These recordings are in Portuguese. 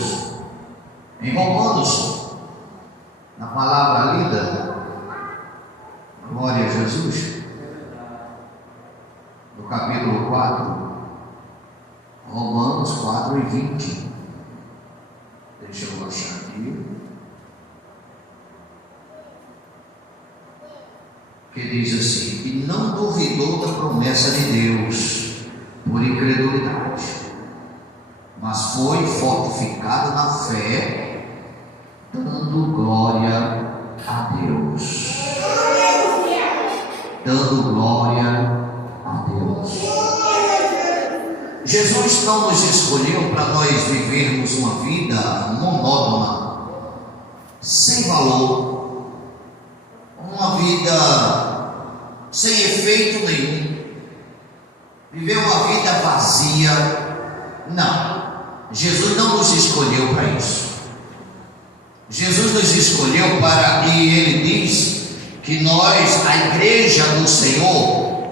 Deus. Em Romanos, na palavra lida, glória a Jesus, no capítulo 4, Romanos 4:20. Deixa eu achar aqui. Que diz assim: que não duvidou da promessa de Deus por incredulidade, mas foi fortificado na fé, dando glória a Deus. Dando glória a Deus. Jesus não nos escolheu para nós vivermos uma vida monótona, sem valor, uma vida sem efeito nenhum, viver uma vida vazia. Não, Jesus não nos escolheu para isso. Jesus nos escolheu para, e Ele diz que nós, a igreja do Senhor,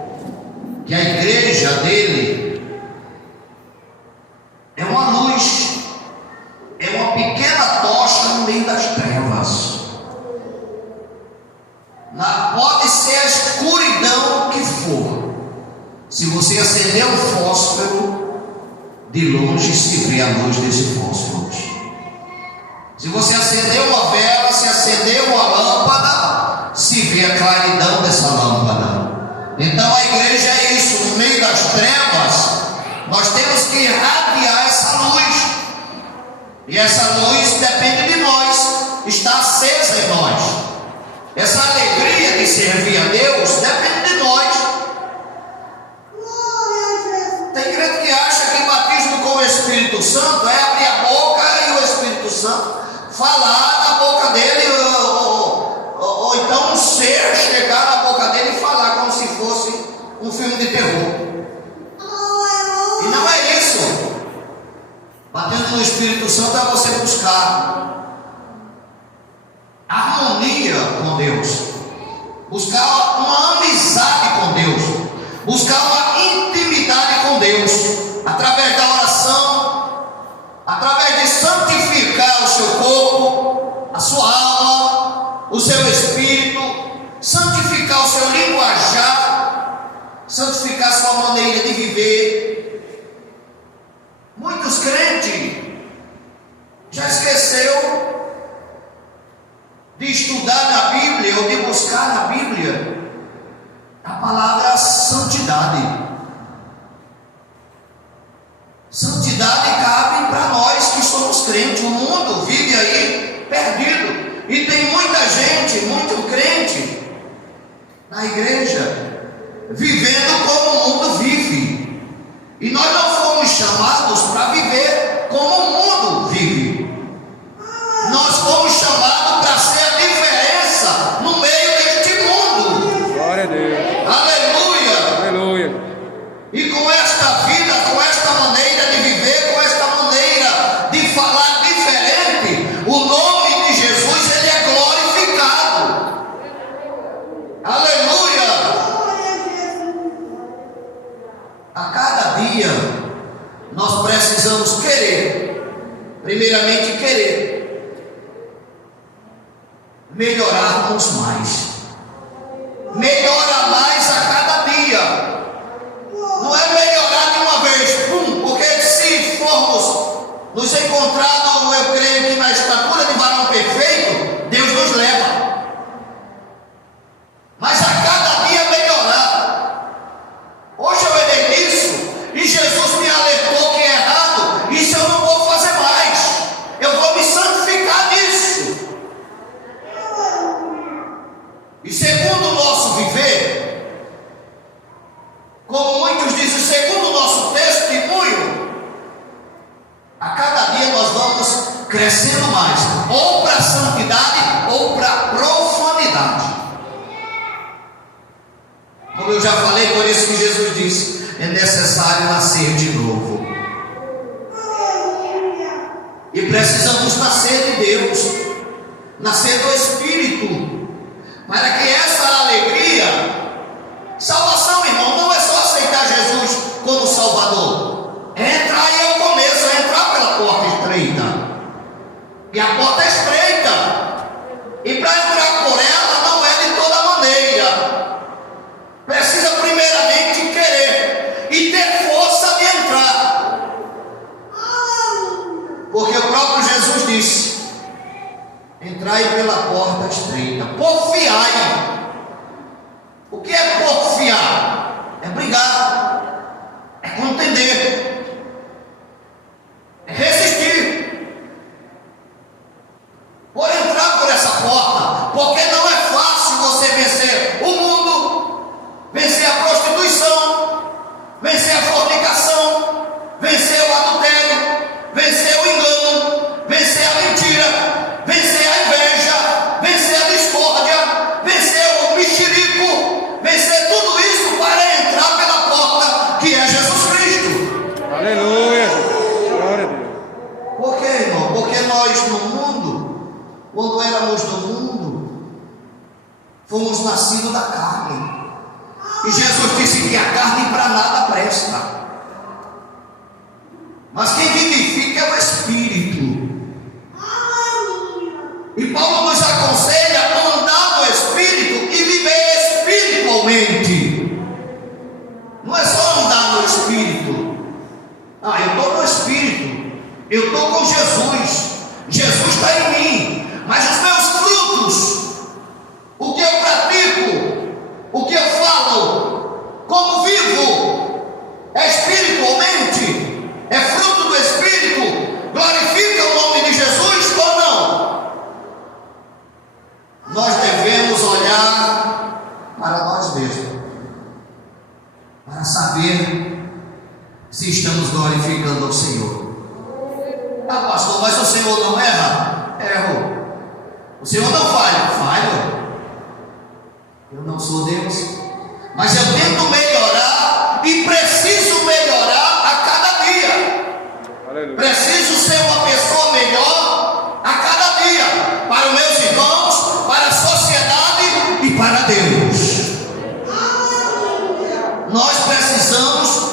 que a igreja dele é uma luz, é uma pequena tocha no meio das trevas. Pode ser a escuridão que for, se você acender um fósforo, de longe se vê a luz desse fósforo. Se você acender uma vela, se acender uma lâmpada, se vê a claridão dessa lâmpada. Então a igreja é isso, no meio das trevas, nós temos que irradiar essa luz. E essa luz depende de nós, está acesa em nós. Essa alegria de servir a Deus depende de nós. Tem gente que acha que batismo com o Espírito Santo é abrir a boca e o Espírito Santo falar na boca dele, ou então um ser chegar na boca dele e falar como se fosse um filme de terror. E não é isso. Batendo no Espírito Santo é você buscar harmonia com Deus, buscar uma amizade com Deus, buscar uma intimidade com Deus, através da oração, através de santificar o seu corpo, a sua alma, o seu espírito, santificar o seu linguajar, santificar a sua maneira de viver. Muitos crentes já esqueceu de estudar na Bíblia ou de buscar na Bíblia a palavra santidade. Santidade cabe para nós que somos crentes. O mundo vive aí perdido, e tem muita gente, muito crente na igreja vivendo como o mundo vive. E nós não fomos chamados para viver como o mundo vive. Nós fomos chamados para ser a diferença no meio deste mundo. Glória a Deus. Aleluia. Aleluia. E com esta vida, com esta maneira de viver, com esta maneira de falar diferente, o nome de Jesus, ele é glorificado. Aleluia. A cada dia nós precisamos querer, primeiramente querer melhorarmos mais. Melhora mais a cada dia. Não é melhorar de uma vez, porque se formos nos encontrar, eu creio que na estatura de varão perfeito, Deus nos leva. Mas a cada dia melhorar. Hoje eu errei nisso, e Jesus me alertou que é errado. Isso eu não vou fazer mais. Eu vou me santificar nisso. E segundo o nosso viver, como muitos dizem, segundo o nosso testemunho, a cada dia nós vamos crescendo mais, ou para a santidade ou para a profanidade. Como eu já falei, por isso que Jesus disse: é necessário nascer de novo. E precisamos nascer de Deus, nascer do Espírito, para que essa alegria, salvação, irmão, não é só aceitar Jesus como Salvador, é entrar, e é o começo, é entrar pela porta estreita. E a porta é estreita. E para entrar por ela não é de toda maneira. Precisa primeiramente querer e ter força de entrar. Porque o próprio Jesus disse: entrai pela porta estreita, porfiai. O que é porfiar? É brigar, é contender, é resistir por entrar por essa porta, porque não é fácil você vencer o mundo, vencer a prostituição, vencer a fornicação, vencer o adultério, vencer o engano, vencer a mentira, vencer a inveja, vencer a discórdia, vencer o mexerico, vencer tudo isso para entrar pela porta que é Jesus Cristo. Aleluia! Glória a Deus. Por que, irmão? Porque nós no mundo, quando éramos do mundo, fomos nascidos da carne. E Jesus disse que a carne para nada presta. Mas quem vivifica é o Espírito. E Paulo nos aconselha a andar no Espírito e viver espiritualmente. Não é só andar no Espírito. Eu estou no Espírito, eu estou com Jesus, Jesus está em mim, mas os meus frutos, o que eu pratico, o que eu falo, como vivo, é espiritualmente, é fruto do Espírito, glorifica o nome de Jesus ou não? Nós devemos olhar para nós mesmos, para saber se estamos glorificando ao Senhor. Pastor, mas o Senhor não erra? Erro. O Senhor não falha? Falha. Eu não sou Deus, mas eu tento melhorar e preciso melhorar a cada dia. Aleluia. Preciso ser uma pessoa melhor a cada dia, para os meus irmãos, para a sociedade e para Deus. Nós precisamos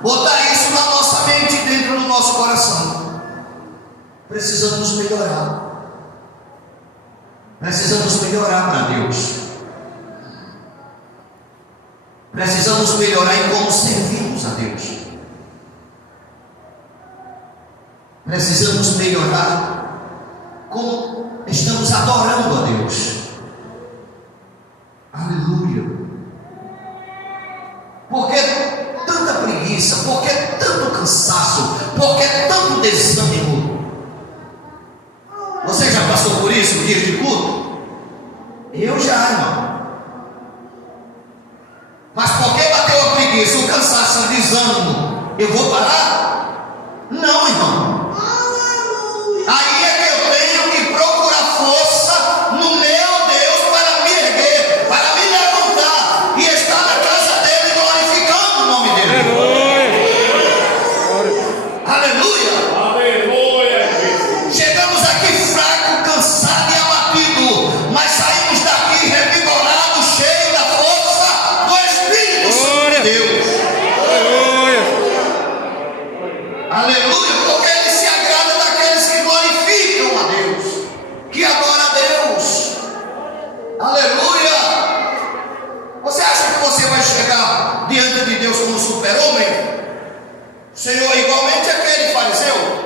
botar isso na nossa mente, dentro do nosso coração. Precisamos melhorar. Precisamos melhorar para Deus. Precisamos melhorar em como servimos a Deus. Precisamos melhorar como estamos adorando a Deus. Aleluia. Por que tanta preguiça? Por que tanto cansaço? Por que tanto desânimo? Você já passou por isso, dias de culto? Eu já, irmão. Mas por que bateu a preguiça, o cansaço, o desânimo? Eu vou parar? Não, irmão. Aí é que eu tenho que procurar força no meu Deus para me erguer, para me levantar e estar na casa dele glorificando o nome dele. Aleluia. Aleluia. Chegamos aqui fraco, cansado e abatido, mas saímos daqui revigorado, cheio da força do Espírito Santo de Deus. Aleluia. Aleluia, porque ele se agrada daqueles que glorificam a Deus, que adoram a Deus. Aleluia. Você acha que você vai chegar diante de Deus como super-homem? Senhor, igualmente aquele fariseu.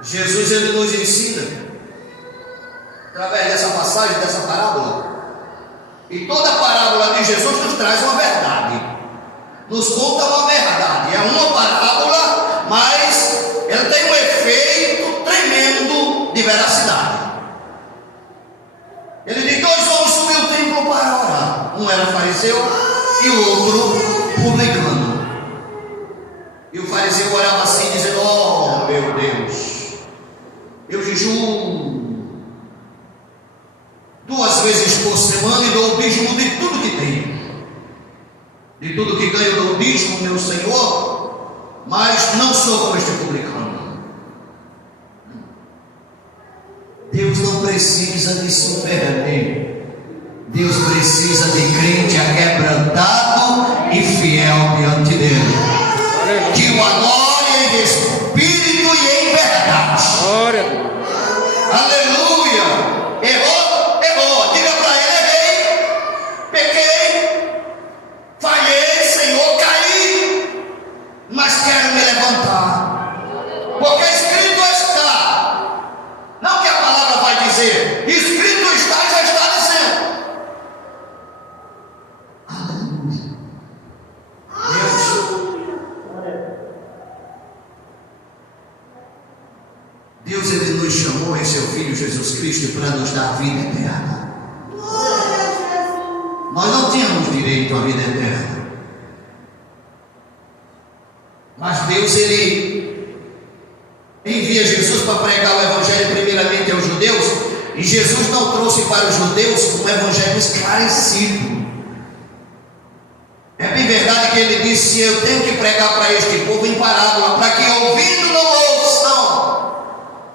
Jesus, ele nos ensina, através dessa passagem, dessa parábola, e toda a parábola de Jesus nos traz uma verdade, nos conta uma verdade. É uma parábola, mas ela tem um efeito tremendo de veracidade. Ele diz: dois homens subiu o templo para orar, um era fariseu e o outro publicano. E o fariseu orava assim, dizendo: oh meu Deus, eu jejuo 2 vezes por semana e dou o dízimo de tudo que tenho, de tudo que ganho dou o dízimo, meu Senhor, mas não sou como este publicano. Deus não precisa de super-homem. Deus precisa de crente aquebrantado e fiel diante dele, que o adore em espírito e em verdade. Deus, Ele nos chamou em seu Filho Jesus Cristo para nos dar vida eterna. Nós não tínhamos direito à vida eterna. Mas Deus, Ele envia Jesus para pregar o Evangelho primeiramente aos judeus. E Jesus não trouxe para os judeus um Evangelho esclarecido. É bem verdade que Ele disse: eu tenho que pregar para este povo em parábola, para que ouvindo não ouçam,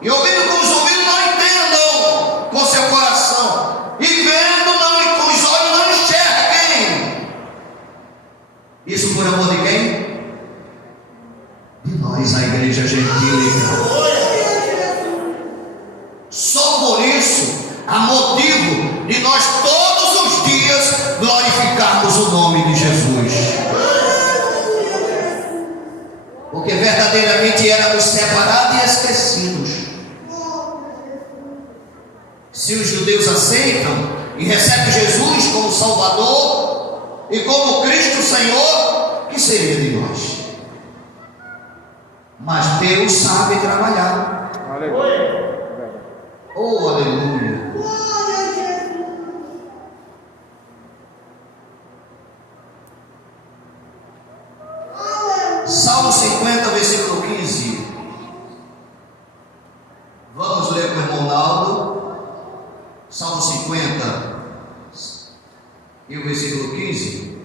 e ouvindo com os ouvidos não entendam com seu coração, e vendo não, e com os olhos não enxerguem. Isso por amor de quem? De nós, a igreja gentil. Só por isso há motivo de nós todos os dias glorificarmos o nome de Jesus. Porque verdadeiramente éramos separados e esquecidos. Se os judeus aceitam e recebem Jesus como Salvador e como Cristo Senhor, que seria de nós? Mas Deus sabe trabalhar. Aleluia. Oh, aleluia. Salmo 50, versículo 15. Vamos ler com o irmão Naldo. Salmo 50 e o versículo 15.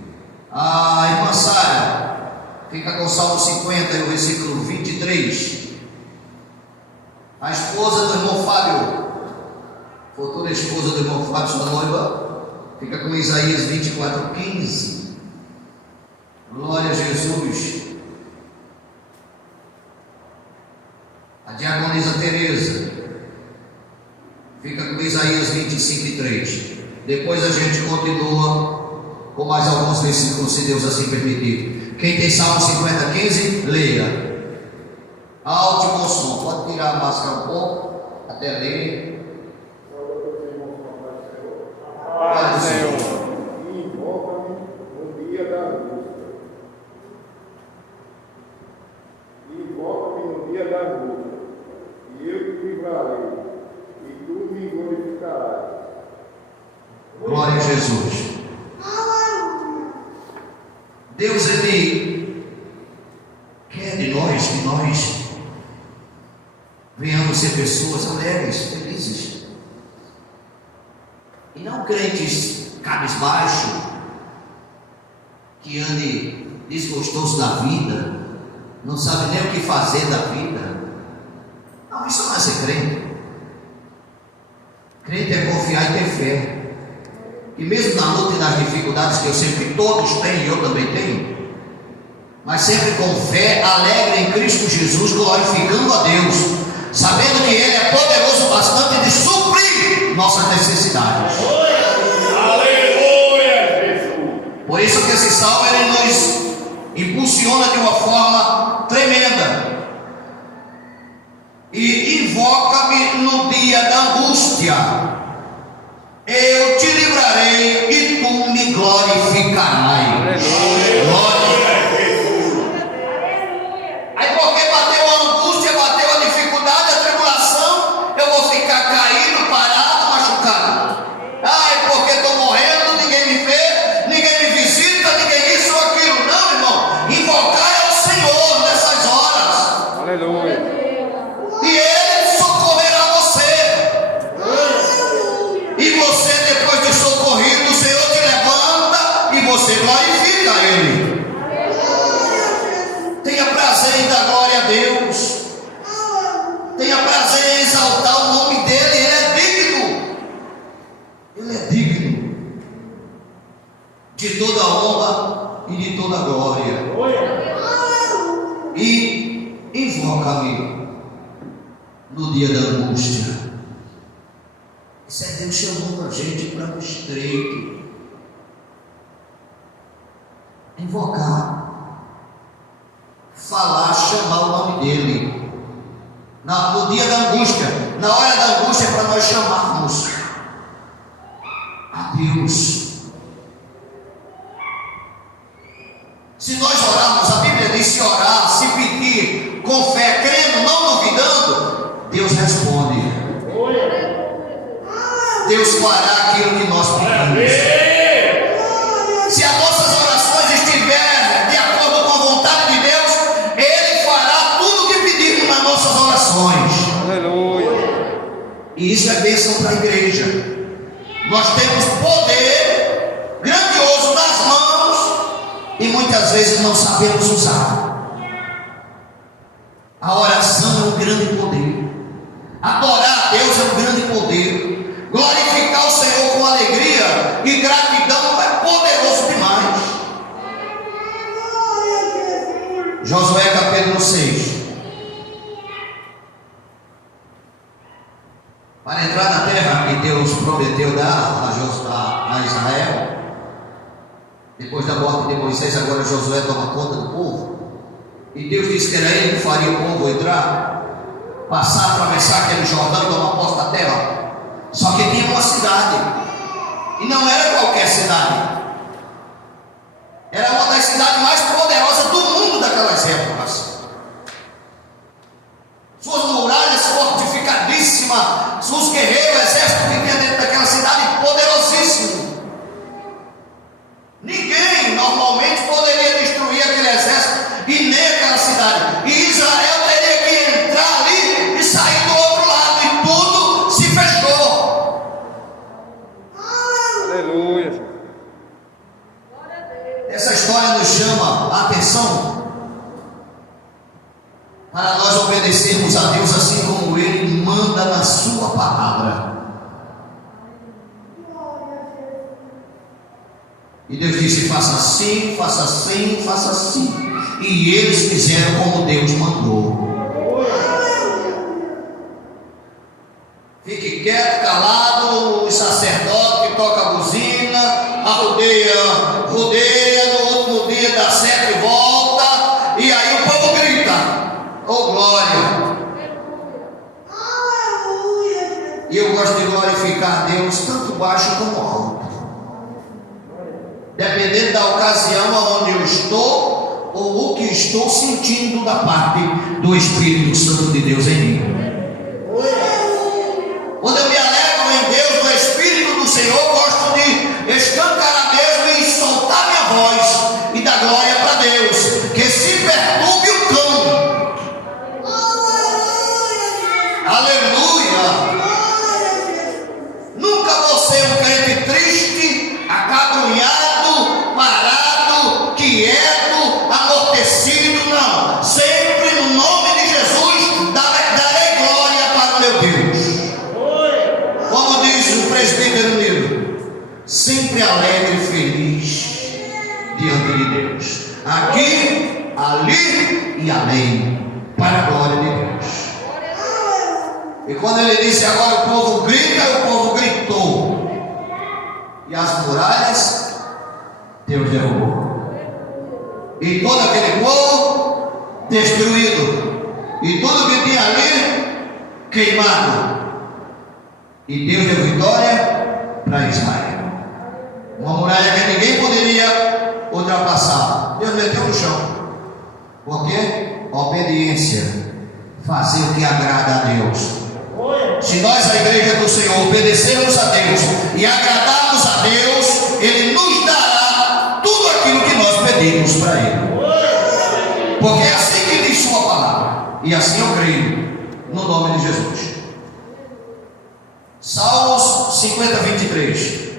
A irmã Sara fica com o Salmo 50 e o versículo 23. A esposa do irmão Fábio, futura esposa do irmão Fábio, sua noiva, fica com Isaías 24, 15. Glória a Jesus. A diaconisa Teresa fica com Isaías 25 e 3. Depois a gente continua com mais alguns versículos, se Deus assim permitir. Quem tem Salmo 50, 15, leia. Alto e bom som. Pode tirar a máscara um pouco, até ler. Pai do Senhor. Invoca-me no dia da angústia. Invoca-me no dia da angústia, e eu te livrarei, e tu me glorificarás. Glória a Jesus. Deus, Ele quer de nós que nós venhamos ser pessoas alegres, felizes, e não crentes cabisbaixo, que ande desgostoso da vida, não sabe nem o que fazer da vida. Não, isso não é ser crente. Crente é confiar e ter fé. E mesmo na luta e nas dificuldades que eu sei que todos têm e eu também tenho, mas sempre com fé, alegre em Cristo Jesus, glorificando a Deus, sabendo que Ele é poderoso bastante de suprir nossas necessidades. Aleluia, Jesus! Por isso que esse salmo ele nos impulsiona de uma forma tremenda. E invoca-me no dia da angústia, eu te livrarei e tu me glorificarás. Glória. Aí porque bateu a angústia, bateu a dificuldade, a tribulação, eu vou ficar caído, parado, machucado. Ah, é porque estou morrendo, ninguém me vê, ninguém me visita, ninguém isso ou aquilo. Não, irmão, invocar é o Senhor nessas horas. Aleluia. E Ele socorrerá você. E você, depois de socorrido, o Senhor te levanta e você glorifica Ele. Tenha prazer em dar glória a Deus. Tenha prazer em exaltar o nome dEle. Ele é digno. Ele é digno de toda honra e de toda glória. E invoca-me no dia da angústia. Isso é Deus chamando a gente para o estreito. Invocar, falar, chamar o nome dEle. No dia da angústia, na hora da angústia, é para nós chamarmos a Deus. Se nós orarmos, a Bíblia diz: se orar, se pedir com fé, crendo, não duvidando, Deus fará aquilo que nós pedimos. Se as nossas orações estiverem de acordo com a vontade de Deus, Ele fará tudo o que pedirmos nas nossas orações. Aleluia. E isso é bênção para a igreja. Nós temos poder grandioso nas mãos e muitas vezes não sabemos usar. A oração é um grande poder. Adorar a Deus é um grande poder. Glorificar o Senhor com alegria e gratidão é poderoso demais. Josué capítulo 6. Para entrar na terra que Deus prometeu dar a Israel, depois da morte de Moisés, agora Josué toma conta do povo. E Deus disse que era ele que faria o povo entrar, passar, atravessar aquele Jordão e tomar posse da terra. Só que tinha uma cidade, e não era qualquer cidade, era uma das cidades mais poderosas do mundo daquelas épocas. Suas muralhas fortificadíssimas, os guerreiros, o exército que vinha dentro daquela cidade poderosíssimo. Ninguém normalmente poderia destruir aquele exército e nem aquela cidade. E Israel teria que entrar ali e sair do outro lado, e tudo se fechou. Aleluia. Essa história nos chama a atenção para nós obedecermos a Deus assim como Ele manda na sua palavra. E Deus disse: faça assim, faça assim, faça assim. E eles fizeram como Deus mandou. Fique quieto, calado, o sacerdote toca a buzina, rodeia, no último dia dá certo e volta, e aí o povo grita: oh glória! E eu gosto de glorificar a Deus tanto baixo como alto, dependendo da ocasião onde eu estou, ou o que estou sentindo da parte do Espírito Santo de Deus em mim. Quando eu me alegro em Deus, no Espírito do Senhor, gosto de escancarar mesmo e soltar minha voz e dar glória para Deus, que se perturbe o cão. Aleluia! Nunca vou ser um crente triste, acabrunhado, parado, quieto, amortecido, não. Sempre no nome de Jesus darei glória para o meu Deus. Como diz o presbítero Nilo, sempre alegre e feliz diante de Deus, aqui, ali e além, para a glória de Deus. E quando ele disse agora o povo grita, o povo gritou, e as muralhas Deus derrubou, e todo aquele povo destruído, e tudo que tinha ali queimado. E Deus deu vitória para Israel. Uma muralha que ninguém poderia ultrapassar, Deus meteu no chão. Por quê? Obediência. Fazer o que agrada a Deus. Se nós, a igreja do Senhor, obedecermos a Deus e agradarmos a Deus, Ele nos dará tudo aquilo que nós pedimos para Ele. Porque é assim que diz sua palavra. E assim eu creio, no nome de Jesus. Salmos 50, 23. Deixa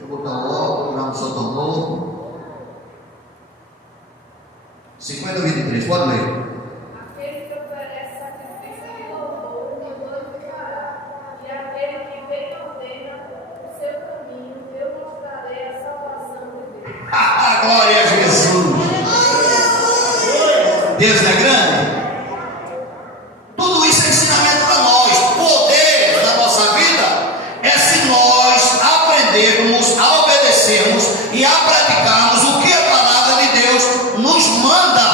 eu botar o óculos, não sou tão novo. 50, 23, pode ler. Aquele que oferece sacrifício de louvor, eu glorificará. E aquele que bem ordena o seu caminho, eu mostrarei a salvação de Deus. Glória a Jesus. Deus é grande. Tudo isso é ensinamento para nós. Poder na nossa vida é se nós aprendermos a obedecermos e a praticarmos o que a palavra de Deus nos manda.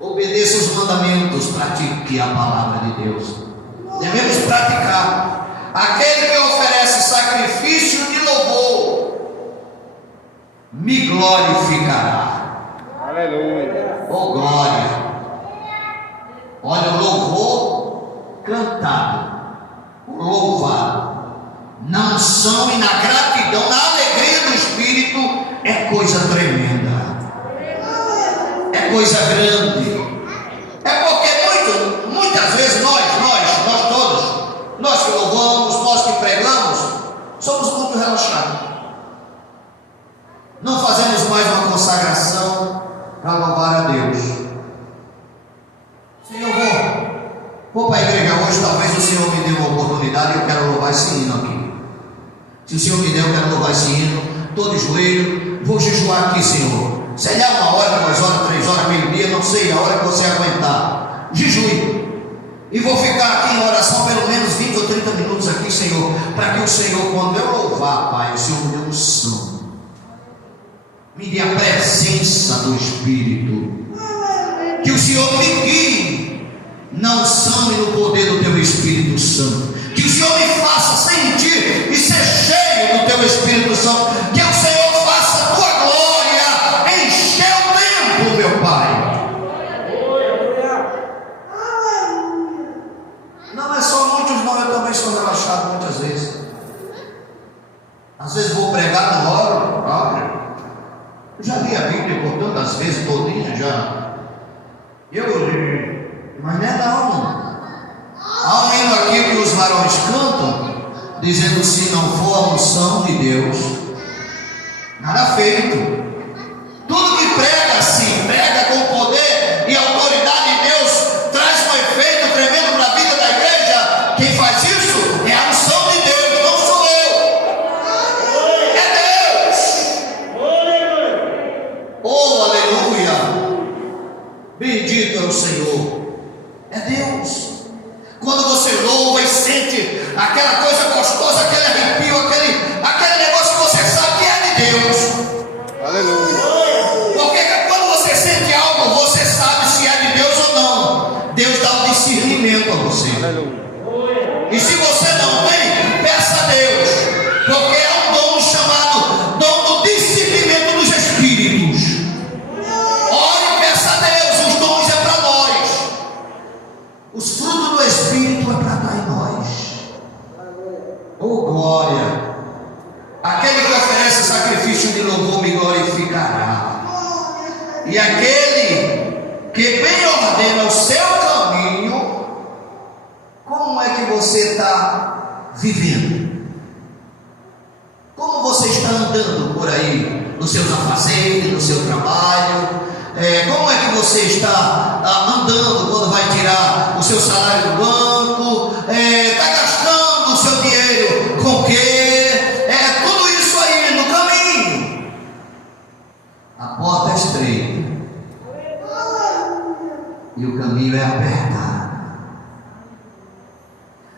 Obedeça os mandamentos, pratique a palavra de Deus. Devemos praticar. Aquele que oferece sacrifício de louvor me glorificará. Aleluia. Oh glória! Olha, o louvor cantado, louvado, na unção e na gratidão, na alegria do Espírito, é coisa tremenda, é coisa grande. É porque muitas vezes nós todos, nós que louvamos, nós que pregamos, somos muito relaxados. Não fazemos mais uma consagração para louvar a Deus. Senhor, vou para a igreja hoje, talvez o Senhor me dê uma oportunidade e eu quero louvar esse hino aqui. Se o Senhor me der, eu quero louvar esse hino, estou de joelho, vou jejuar aqui, Senhor. Sei lá, 1 hora, 2 horas, 3 horas, meio-dia, não sei, a hora que você aguentar. Jejue. E vou ficar aqui em oração pelo menos 20 ou 30 minutos aqui, Senhor, para que o Senhor, quando eu louvar, Pai, o Senhor me dê unção, me dê a presença do Espírito, que o Senhor me guie na unção e no poder do Teu Espírito Santo, que o Senhor me faça sentir e ser cheio do Teu Espírito Santo, que o Senhor faça a Tua glória encher o templo, meu Pai. Não é só muitos, não, eu também sou relaxado muitas vezes. Às vezes vou pregar no oro, eu já li a Bíblia por tantas vezes, todinha já. Mas não é não. Há um hino aqui que os varões cantam, dizendo: se não for a unção de Deus, nada feito. Tudo que prega assim, prega com poder e autoridade de Deus, traz um efeito tremendo para a vida da igreja. Quem faz isso é a unção de Deus, não sou eu. É Deus. Oh, aleluia. Bendito é o Senhor. É Deus. Quando você louva e sente aquela coisa gostosa, aquele arrepio, aquele negócio que você sabe que é de Deus. Aleluia. Porque quando você sente algo, você sabe se é de Deus ou não. Deus dá um discernimento a você. Aleluia. E se você não tem, peça a Deus, porque é um dom chamado dom do discernimento dos Espíritos. Ore e peça a Deus, os dons é para nós. Os frutos do Espírito é para dar em nós. Oh glória! Aquele que oferece sacrifício de louvor me glorificará. E aquele que bem ordena o seu caminho, como é que você está vivendo? Como você está andando por aí, nos seus afazeres, no seu trabalho? Como é que você está andando quando vai tirar o seu salário do banco? Está gastando o seu dinheiro com o quê? Tudo isso aí no caminho. A porta é estreita e o caminho é apertado.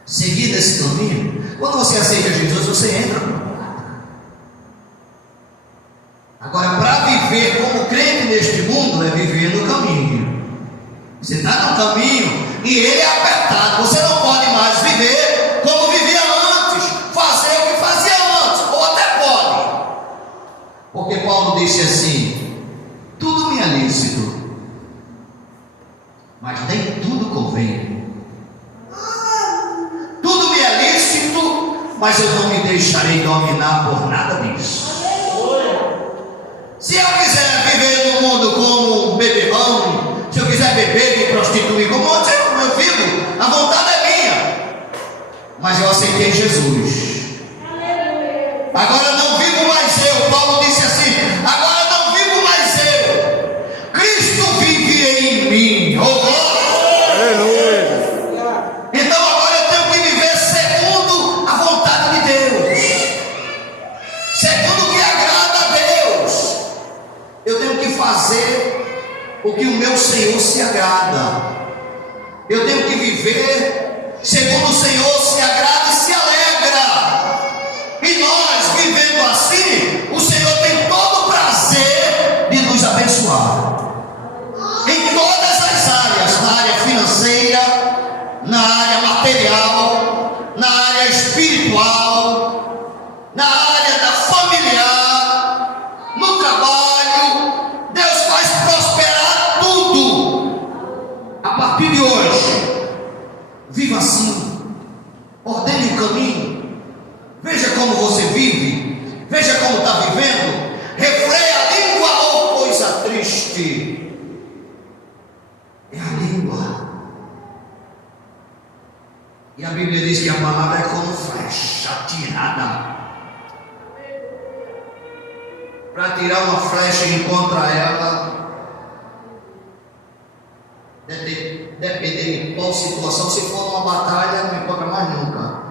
Seguindo esse caminho, quando você aceita Jesus, você entra por uma porta. Agora, para viver como crente neste mundo, é viver no caminho. Você está no caminho e ele é apertado. Você não pode mais viver como vivia antes, fazer o que fazia antes, ou até pode. Porque Paulo disse assim: tudo me é lícito, mas nem tudo convém. Tudo me é lícito, mas eu não me deixarei dominar por nada disso. Se eu quiser viver no mundo como um bebelão, se eu quiser beber, me prostituir como eu vivo, a vontade é minha. Mas eu aceitei Jesus. Agora não vivo mais eu. Paulo disse assim: agora não vivo mais eu, Cristo vive em mim. Oh glória! Aleluia. Então agora eu tenho que viver segundo a vontade de Deus, segundo o que agrada a Deus. Eu tenho que fazer o que o meu Senhor se agrada. Eu tenho que viver segundo o Senhor se agrada e se alegra. E nós, vivendo assim, o Senhor tem todo o prazer de nos abençoar em todas as áreas, na área financeira, na área material, na área espiritual, na área da familiar, no trabalho. Deus faz prosperar tudo. A partir de hoje, viva assim língua. E a Bíblia diz que a palavra é como flecha atirada. Para tirar uma flecha e encontrar ela, dependendo de qual situação, se for uma batalha, não encontra mais nunca.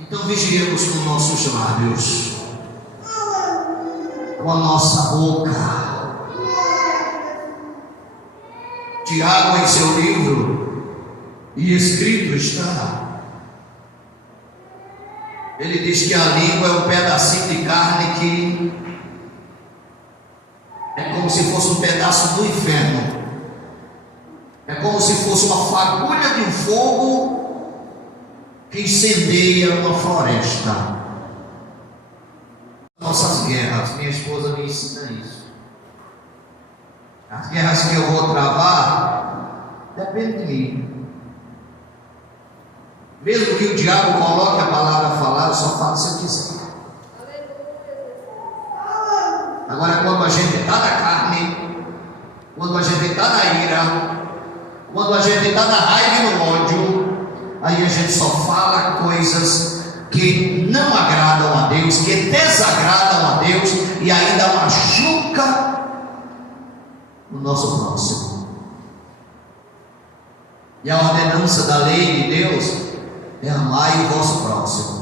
Então vigiemos com nossos lábios, com a nossa boca. Tiago, em seu livro, e escrito está, ele diz que a língua é um pedacinho de carne que é como se fosse um pedaço do inferno, é como se fosse uma fagulha de um fogo que incendeia uma floresta. Nossas guerras, minha esposa me ensina isso. As guerras que eu vou travar, depende de mim. Mesmo que o diabo coloque a palavra a falar, eu só falo se eu quiser. Agora, quando a gente está na carne, quando a gente está na ira, quando a gente está na raiva e no ódio, aí a gente só fala coisas que não agradam a Deus, que desagradam a Deus e ainda machuca o nosso próximo. E a ordenança da lei de Deus é amai o vosso próximo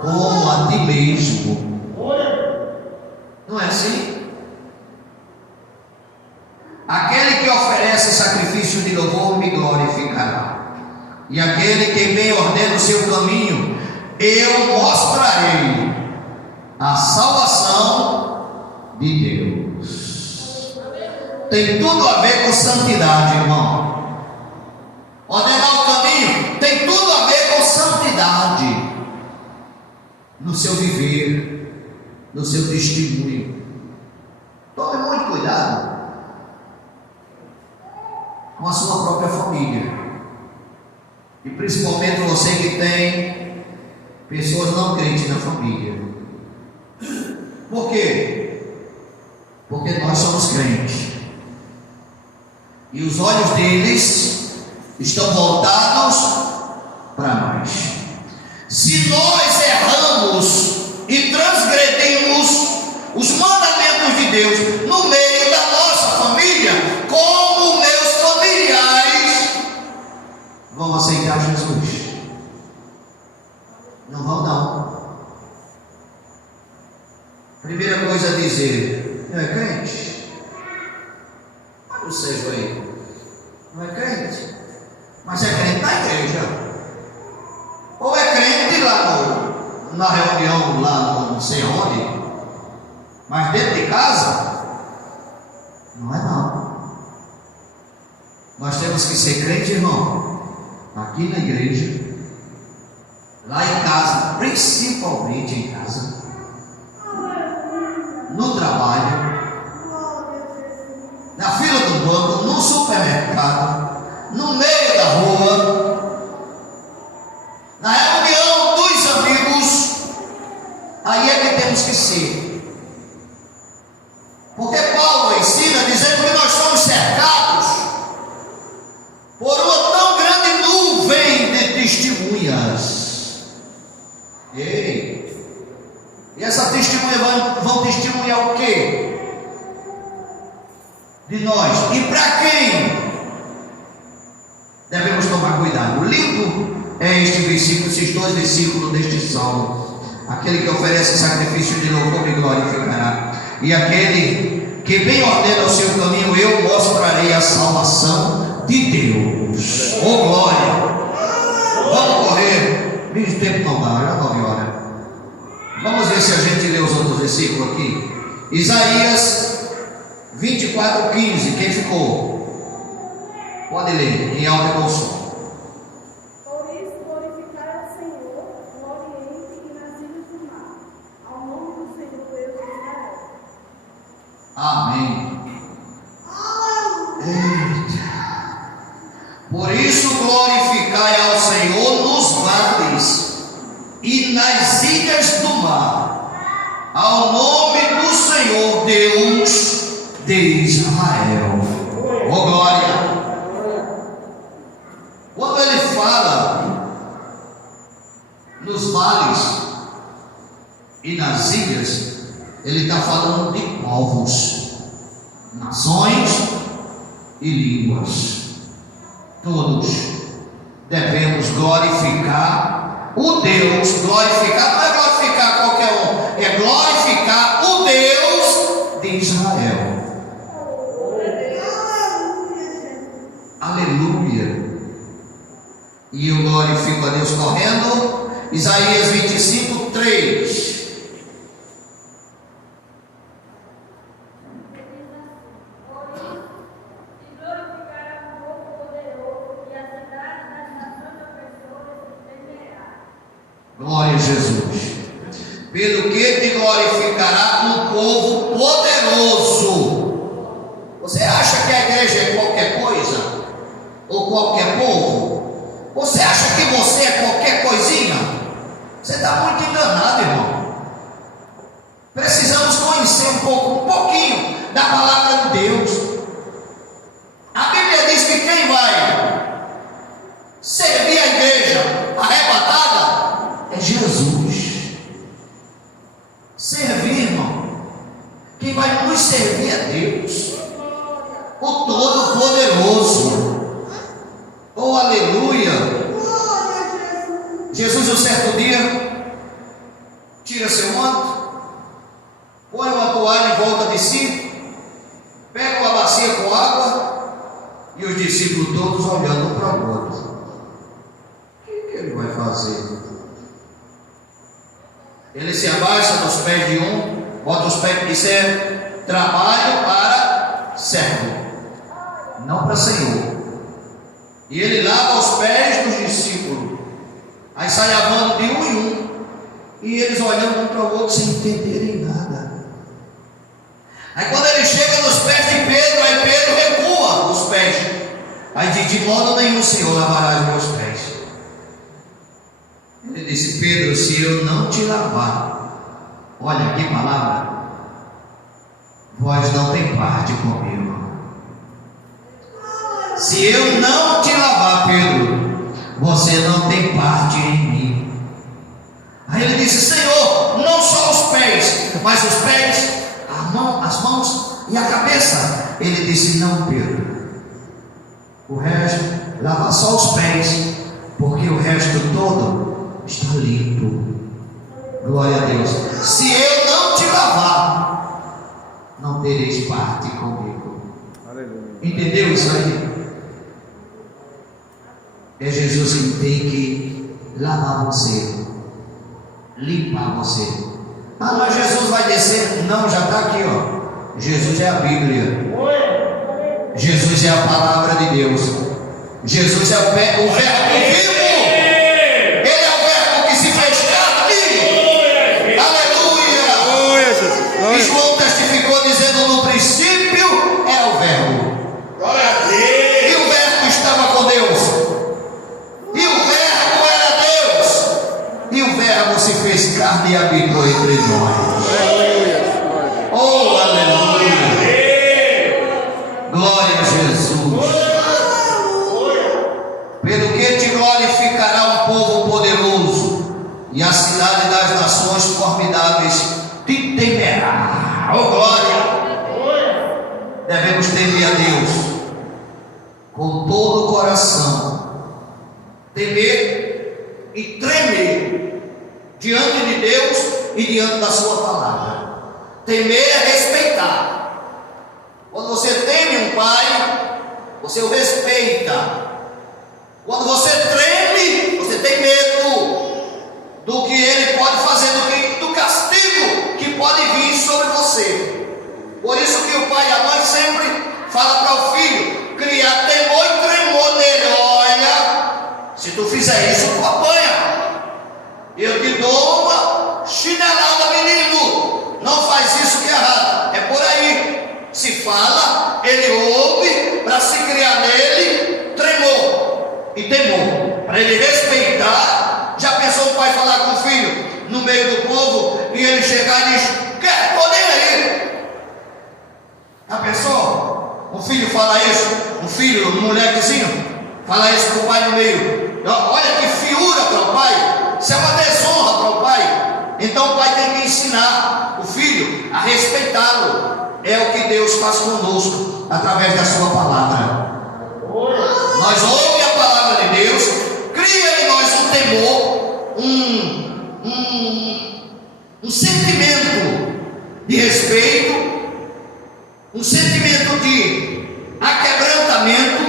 como a ti mesmo. Não é assim? Aquele que oferece sacrifício de louvor me glorificará, e aquele que bem ordena o seu caminho, eu mostrarei a salvação de Deus. Tem tudo a ver com santidade, irmão. Ordenar o caminho tem tudo a ver com santidade no seu viver, no seu testemunho. Tome muito cuidado com a sua própria família, e principalmente você que tem pessoas não crentes na família. Por quê? Porque nós somos crentes e os olhos deles estão voltados para nós. Se nós erramos e transgredimos os mandamentos de Deus no meio da nossa família, como meus familiares vão aceitar Jesus? Não vão, não. Primeira coisa a dizer: não é crente? Olha o Sérgio aí, não é crente, mas é crente na igreja, ou é crente lá na reunião, lá não sei onde, mas dentro de casa não é, não. Nós temos que ser crente, irmão, aqui na igreja, lá em casa, principalmente em casa, no trabalho, na fila do banco, no supermercado, no meio da rua, na reunião dos amigos. Aí é que temos que ser, porque Paulo ensina dizendo que nós somos cercados por uma tão grande nuvem de testemunhas. Ei, e essas testemunhas vão testemunhar o quê? De nós. E para quem? Devemos tomar cuidado. Lindo é este versículo, esses dois versículos deste salmo. Aquele que oferece sacrifício de louvor me glorificará, e aquele que bem ordena o seu caminho, eu mostrarei a salvação de Deus. Oh glória! Vamos correr, o tempo não dá, já 9 horas. Vamos ver se a gente lê os outros versículos aqui. Isaías 24:15. Quem ficou? Pode ler em alta e bom som. Por isso glorificai ao Senhor no Oriente e nas ilhas do mar, ao nome do Senhor Deus de Israel. Amém. Eita. Por isso glorificai ao Senhor nos vales e nas ilhas do mar, ao nome do Senhor Deus de Israel. Oh glória! Quando ele fala nos vales e nas ilhas, ele está falando de povos, nações e línguas. Todos devemos glorificar o Deus. Glorificar não é glorificar qualquer um, é glorificar o Deus de Israel. Aleluia. E eu glorifico a Deus correndo. Isaías 25, 3. Glória a Jesus. Pelo que te glorificará um povo poderoso. Você acha que a igreja é qualquer coisa? Ou qualquer povo? Você acha que você é qualquer coisinha? Você está muito enganado, irmão. Precisamos conhecer um pouquinho da palavra de Deus. A Bíblia diz que quem vai servir a igreja arrebatada é Jesus. Servir, irmão. Quem vai nos servir é Deus, o Todo-Poderoso. Oh, aleluia! Jesus, um certo dia, tira seu manto, põe uma toalha em volta de si, pega uma bacia com água, e os discípulos todos olhando para o outro. O que ele vai fazer? Ele se abaixa nos pés de um, bota os pés e disser: trabalho para servo, não para Senhor. E ele lava os pés dos discípulos, aí sai lavando de um em um, e eles olhando um para o outro sem entenderem nada. Aí quando ele chega nos pés de Pedro, aí Pedro recua os pés, aí diz: de modo nenhum, Senhor, lavarás meus pés. Ele disse: Pedro, se eu não te lavar, olha que palavra, vós não tem parte comigo. Se eu não te lavar, Pedro, você não tem parte em mim. Aí ele disse: Senhor, não só os pés, mas os pés, as mãos e a cabeça. Ele disse: não, Pedro, o resto, lava só os pés, porque o resto todo está limpo. Glória a Deus. Se eu não te lavar, não tereis parte comigo. Aleluia. Entendeu isso aí? É Jesus que tem que lavar você, limpar você. Ah, mas Jesus vai descer? Não, já está aqui, ó. Jesus é a Bíblia. Jesus é a palavra de Deus. Jesus é o verbo vivo. Ele é o verbo que se fez carne. Aleluia. E João testificou dizendo: no princípio era o verbo. E o verbo estava com Deus. E o verbo era Deus. E o verbo se fez carne e habitou entre nós. Oh, aleluia. Glória a Jesus. Pelo que te glorificará um povo poderoso, e a cidade das nações formidáveis te temerá. Oh, glória. Devemos temer a Deus com todo o coração, temer e tremer diante de Deus e diante da sua palavra. Temer é respeitar. Quando você teme um pai, você o respeita. Quando você treme, você tem medo do que ele pode fazer, do castigo que pode vir sobre você. Por isso que o pai e a mãe sempre falam para o filho: criar temor e tremor nele. Olha, se tu fizer isso, tu apanha. Eu te dou uma chinelada, menino. Não faz isso que é errado. É por aí. Se fala, ele ouve, para se criar nele tremor e temor, para ele respeitar. Já pensou o pai falar com o filho no meio do povo e ele chegar e diz: quer, tô nem aí. A pessoa, um filho fala isso, um filho, um molequezinho, fala isso para o pai no meio. Olha que fiura para o pai, isso é uma desonra para o pai. Então o pai tem que ensinar o filho a respeitá-lo. É o que Deus faz conosco através da sua palavra. Nós ouvimos a palavra de Deus, cria em nós um temor, um sentimento de respeito, um sentimento de aquebrantamento,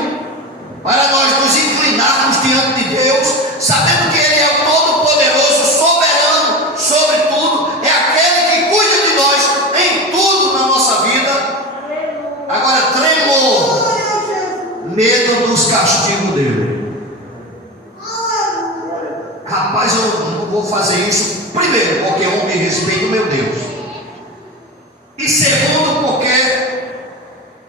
para nós nos inclinarmos diante de Deus, sabendo que Ele é o Todo-Poderoso, soberano sobre tudo, é aquele que cuida de nós em tudo na nossa vida. Agora, tremor, medo dos castigos dele. Rapaz, eu não vou fazer isso, primeiro, porque eu me respeito meu Deus, e segundo, porque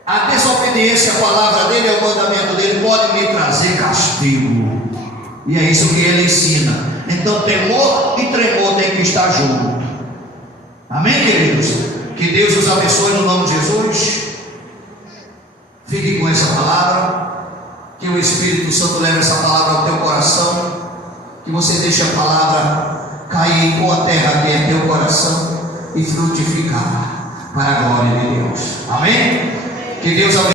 a desobediência à palavra dele, ao mandamento dele, pode me trazer castigo. E é isso que ele ensina. Então temor e tremor tem que estar junto. Amém, queridos? Que Deus os abençoe no nome de Jesus. Fique com essa palavra. Que o Espírito Santo leve essa palavra ao teu coração. Que você deixe a palavra cair em boa terra que é teu coração e frutificar para a glória de Deus. Amém? Que Deus abençoe.